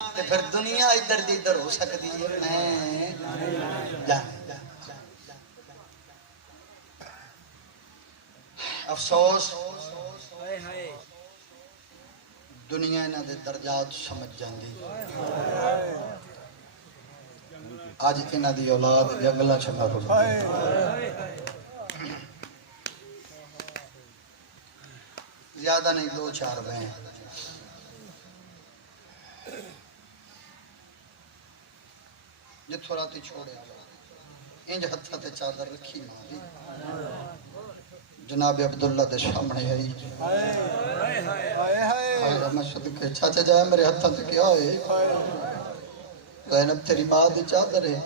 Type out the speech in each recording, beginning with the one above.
تے پھر دنیا ادھر دی ادھر ہو سکتی ہے میں جانے افسوس دنیا انہاں دے درجات سمجھ جاندی آج انہاں دی اولاد جنگلا چھنا رو زیادہ نہیں دو چار بہن جتھوں راتی چھوڑے انج ہتھا تے چادر رکھی ماں دی جناب عبداللہ دے سامنے آئی میں صدقے چاچا جائے میرے ہتھا تے کیا ہوئے زینب تیری ماں دی چادر ہے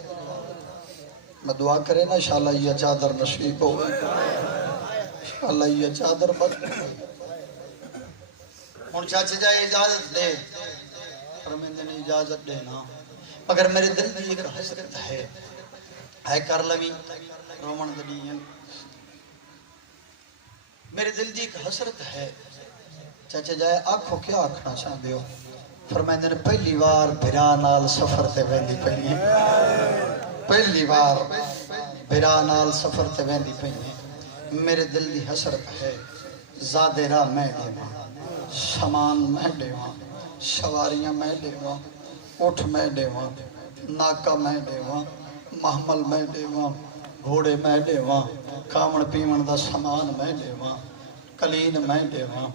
میں دعا کرے نا انشاءاللہ یہ چادر نصیب ہو انشاءاللہ یہ چادر بد ہن چاچا جائے اجازت دے پر میں نے اجازت دینا مگر میرے دل میں ایک حسرت ہے کر لوی رومن دنیا میرے دل دی ایک حسرت ہے چاچا جائے آنکھوں کیا آکھنا چاہتے ہو فرمائندے نے پہلی بار بھرا نال سفر تے ویندی پئی پہلی بار بھرا نال سفر تے ویندی پئی میرے دل دی حسرت ہے زادے راہ میں دیواں سامان میں دیواں سواریاں میں دیواں اٹھ میں دیواں ناکا میں دیواں محمل میں دیواں گھوڑے میں دیواں کامن پیمن دا سامان میں دیواں کلین میں دیواں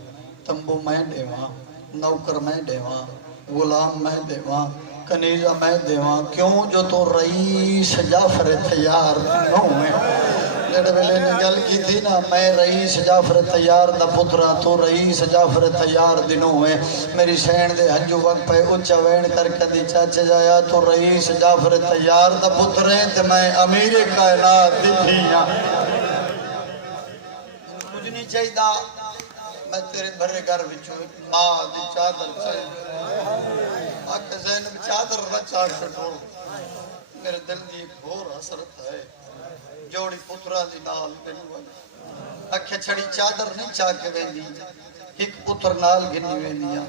تمبو میں دیواں نوکر میں دیواں غلام میں دیواں کنیزہ میں دیواں کیوں جو تو رئیس جعفر تیار نہ ہوئے جڑے ویلے نے گل کی تھی نا میں رئیس جعفر تیار دا پترا تو رئیس جعفر تیار دنوں ہوئے میری سین دے ہنجو وقت پہ اچھا وین کر کے دی چاچے جایا تو رئیس جعفر تیار دا پترے تے میں امیر کائنات دی تھیاں کچھ نہیں چاہیدہ میں تیرے بھرے گھر بچوں ماں دی چادر چاہیے آکھے زینب چادر رچا شٹو میرے دل دی ایک بھور حسرت ہے جوڑی پترہ دی نال گنوان اکھے چھڑی چادر نہیں چاہ کے ویندی ایک پتر نال گنی ویندیاں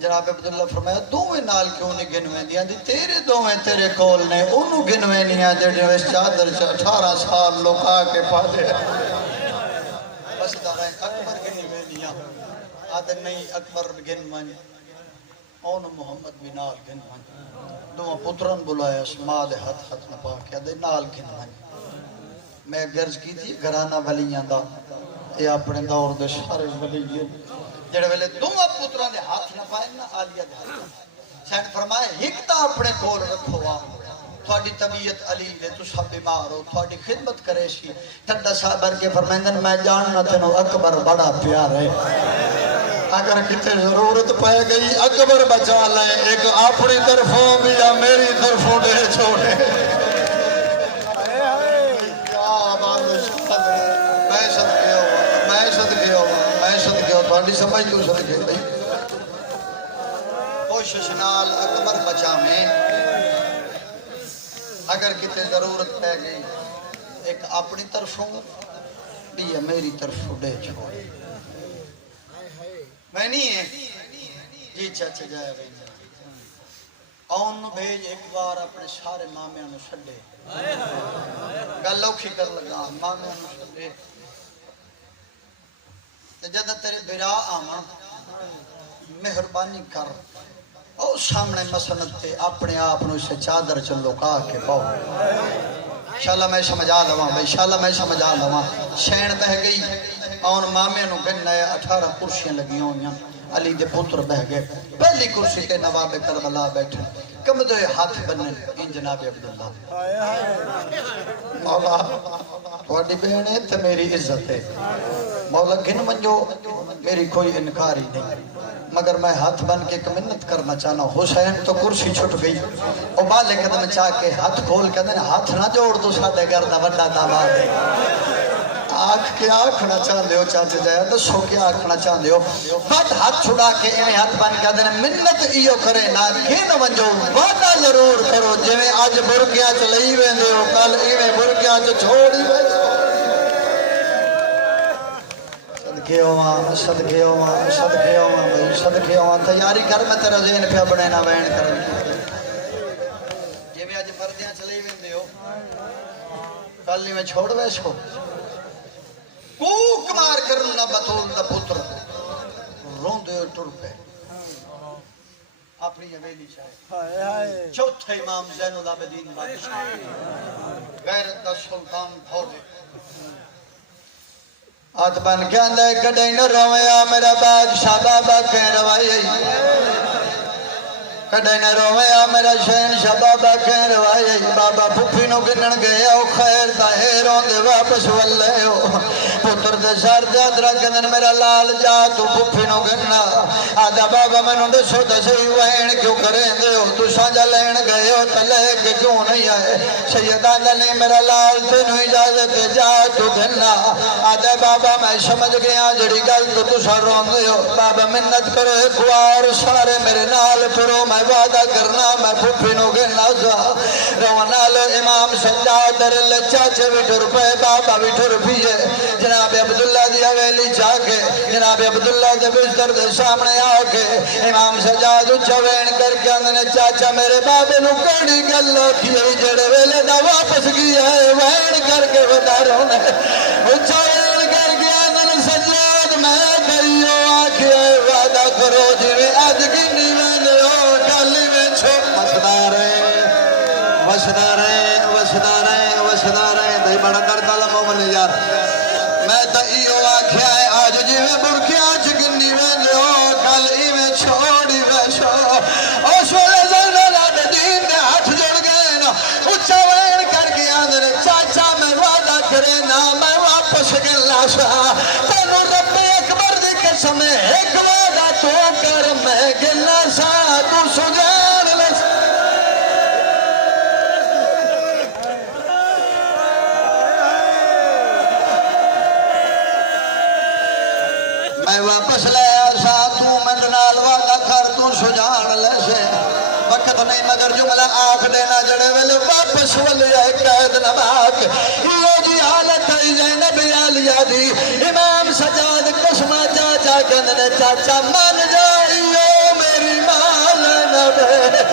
جناب عبداللہ فرمایا دوویں نال کیوں نہیں گن ویندیاں دی تیرے دوویں تیرے کول نے انہوں گن ویندیاں جڑے اس چادر 18 سال لوکا کے پا دے بس دارائیں اکبر گنی ویندیاں آدھے نہیں اکبر گن من اون محمد بھی نال گن من دوویں پترن بلایا اس ماں دے ہاتھ نہ پا کے آدھے نال گن من میں گرج کی تھی گھرانہ ولیاں دا یہ اپنے دور دے سارے ولی جڑے ویلے دوواں پتراں دے ہاتھ نہ پائے نا آلیہ دے ہاتھ سین فرمائے ایک تا اپنے کول رکھو وا تھوڑی طبیعت علی دے تو سب بیمار ہو تھوڑی خدمت کرے سی ٹھنڈا صابر کے فرمائندن میں جاننا تینوں اکبر بڑا پیار ہے اگر کتے ضرورت پائے گئی اکبر بچا لیں ایک اپنی طرفوں بھی یا میری طرفوں دے چھوڑے سمجھ تو سمجھے بھئی کوشش نال اکبر بچا میں اگر کتے ضرورت پہ گئی ایک اپنی طرفوں بھی یا میری طرفوں دے چھوڑ میں نہیں ہے جی چاچے جائے گئی اون بھیج ایک بار اپنے سارے مامیاں نو چھڑے گل اوکھی کر لگا مامیاں نو چھڑے جدہ تیرے برا آمن مہربانی کر او سامنے مسند تے اپنے آپنوں سے چادر چلو کا کے پاؤ انشاءاللہ میں سمجھا لواں بھائی انشاءاللہ میں سمجھا لواں شین بہ گئی اور مامے نو گن نئے 18 کرسیاں لگی ہوئیاں علی دے پتر بہ گئے پہلی کرسی تے نواب کربلا بیٹھے کم دے ہاتھ بنن ان جناب عبداللہ مولا تھوڑی بہنے تے میری عزت ہے مولا گن منجو میری کوئی انکار ہی نہیں مگر میں ہاتھ بن کے ایک منت کرنا چاہنا حسین تو کرسی چھٹ گئی او بالے قدم چاہ کے ہاتھ کھول کے دن ہاتھ نہ جوڑ تو سادے گردہ وڈا داماد ہے آنکھ کیا آنکھنا چاہتے ہو چاچے جایا دسو کیا آنکھنا چاہتے ہو بات ہاتھ چھڑا کے ایویں ہاتھ بن کے دن منت ایو کرے نہ گن منجو وعدہ ضرور کرو جویں اج برگیاں چ لئی ویندے ہو کل ایویں برگیاں چ چھوڑ ہی ویندے صدقے ہوا صدقے ہوا صدقے ہوا بھائی صدقے ہوا تیاری کر میں تیرا ذہن پہ بنے نہ وین کرن کی جی میں اج مردیاں چلے ویندے ہو کل ہی میں چھوڑ ویسو کوک مار کر نہ بطول دا پتر روندے ٹر پے اپنی حویلی چاہے چوتھا امام زین العابدین بادشاہ غیرت دا سلطان بھولے آت بن کے اندے کڈے نہ رویا میرا بادشاہ بابا کہ روائی کڈے نہ رویا میرا شہنشاہ بابا کہ روائی بابا پھپھی نو گنن گئے او خیر دا ہے روندے واپس ولے ہو پتر دے سر دے ادرا گندن میرا لال جا تو پھپھی نو گننا آدھا بابا میں نو دسو دسوئی وین کیوں کریں دے ہو تو سانجا لین گئے ہو تلے کے کیوں نہیں آئے سید آدھا نہیں میرا لال تینو اجازت جا تو گننا آدھا بابا میں سمجھ گیا جڑی گل تو سر روندے ہو بابا منت کرو ایک وار سارے میرے نال پھرو میں وعدہ کرنا میں پھپھی نو گننا سا رونا لو امام سجاد در چاچے بھی ٹر پے بابا بھی ٹر پیے جناب عبداللہ دی حویلی جا کے جناب عبداللہ دے بستر دے سامنے آ کے امام سجاد چوین کر کے اندنے چاچا میرے بابے نو کڑی گل کی جڑے ویلے دا واپس گیا ہے وین کر کے بتا رونا چوین کر کے اندنے سجاد میں کریو آکھے وعدہ کرو جویں آج گنی وین ہو گلی میں چھوٹ وسدا رہے وسدا رہے وسدا رہے وسدا رہے دہی بڑا کرتا لمو بنے یار میں تا ایو آکھیا ہے آج جی میں برکیا چکنی میں لو کل ای میں چھوڑی بیشو او شولے زنال عابدین نے ہاتھ جڑ گئے نا اچھا وین کر کے آدھر چاچا میں وعدہ کرے نا میں واپس گلنا سا تینو رب اکبر دی قسم ایک وعدہ تو کر میں گلنا سا تو سجان لس میں واپس لے آسا تو مندنال وعدہ کر تو سجان لسے وقت نہیں مگر جملہ آنکھ دینا جڑے ویلے واپس والے آئے قید نماک یہ جی حالت ہے زینب عالیہ دی امام سجاد قسمہ چاچا کندنے چاچا مان جائیو میری مال نبے